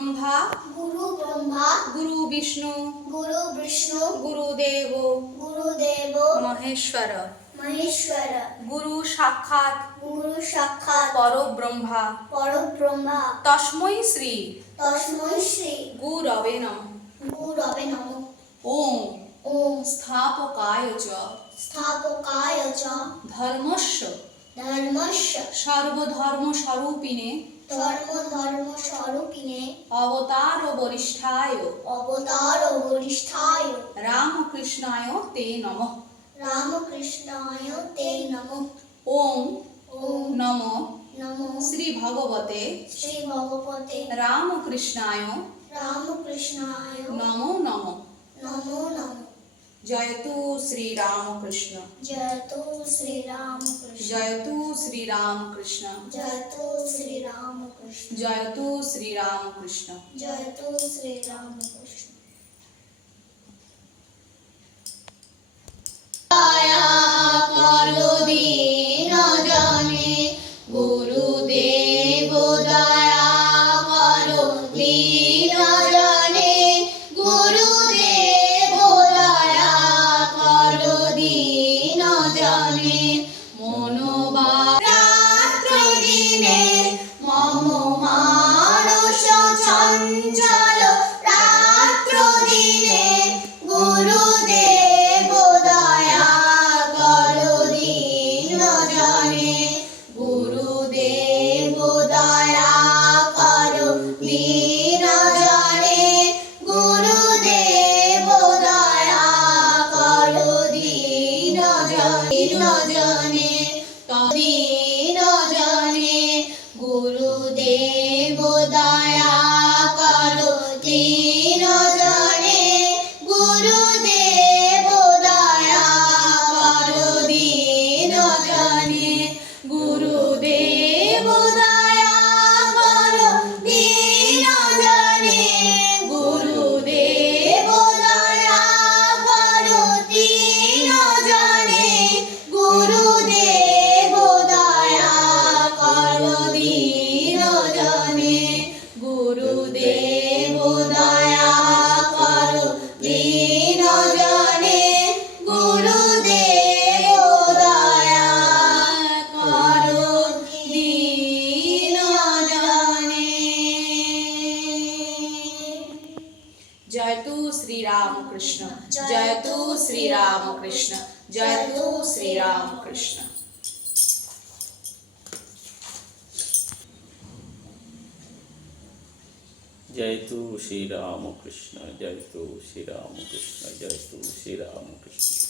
ব্রহ্মা গুরু ব্রহ্মা গুরু বিষ্ণু গুরু বিষ্ণু গুরুদেব গুরুদেব মহেশ্বর। মহেশ্বর। গুরু সাক্ষাৎ গুরু সাক্ষাৎ। পরব্রহ্মা। পরব্রহ্মা। তস্মৈ শ্রী। তস্মৈ শ্রী। গুরবে নমঃ। গুরবে নমঃ। ওম। ওম। স্থাপকায় চ। স্থাপকায় চ। ধর্মস্য। ধর্মস্য। সর্বধর্ম স্বরূপিণে ধর্ম ধর্ম স্বরূপিণে অবতার বরিষ্ঠায়। অবতার বরিষ্ঠায়। রামকৃষ্ণায় তে নম। রামকৃষ্ণায় তে নম। ওম নম। নমো। শ্রী ভগবতে শ্রী ভগবতে রামকৃষ্ণায় রামকৃষ্ণায় जयतु श्री राम कृष्ण जयतु श्री राम कृष्ण जयतु श्री राम कृष्ण जयतु श्री राम कृष्ण जयतु श्री राम कृष्ण जयतु श्री राम कृष्ण করো দীন জনে Melodía. श्री राम कृष्ण जय तू श्री राम कृष्ण जय तू श्री राम कृष्ण जय तो श्री राम कृष्ण जय तो श्री राम कृष्ण जय तो श्री राम कृष्ण